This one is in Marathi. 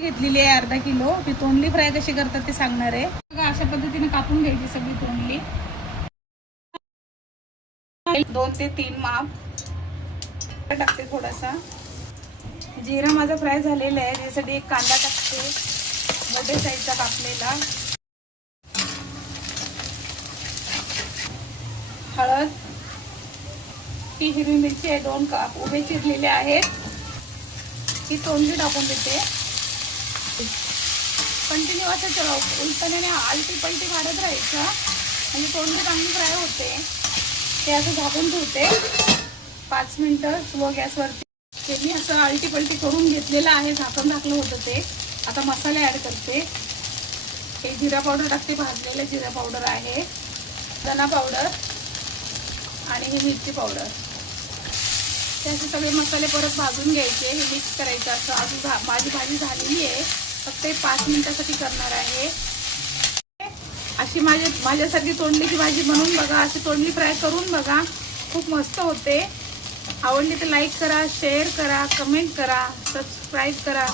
घेतलेली आहे अर्धा किलो. ती तोंडली फ्राय कशी करतात ते सांगणार आहे बघा. अशा पद्धतीने कापून घ्यायची सगळी तोंडली. 2 ते 3 माप टाकते. थोडासा जिरा माझा फ्राय झालेला आहे. त्यासाठी एक कांदा टाकते मोठ्या साईजचा कापलेला. हळद, ही हिरवी मिरची आहे 2 काप उभे चिरलेले आहेत. ही तोंडली टाकून देते. कंटिन्यू असं उलटण्याने आलटी पलटी मारत राहायचं म्हणजे तोंडली चांगली फ्राय होते. ते असं झाकून ठेवते 5 मिनटं स्लो गॅसवरती. ते मी असं आलटी पलटी करून घेतलेलं आहे. झाकण झाकलं होतं ते. आता मसाले ॲड करते. हे जिरा पावडर टाकते. भाजलेलं जिरा पावडर आहे, धना पावडर आणि ही मिरची पावडर. ते असे सगळे मसाले परत भाजून घ्यायचे. हे मिक्स करायचं असं. अजून माझी भाजी झालेली आहे. फक्त 5 मिनिटासाठी करणार आहे. अशी माझ्यासारखी तोंडलीची भाजी बनवून बघा. अशी तोंडली फ्राय करून बघा. खूप मस्त होते. आवडली तर लाईक करा, शेअर करा, कमेंट करा, सबस्क्राईब करा.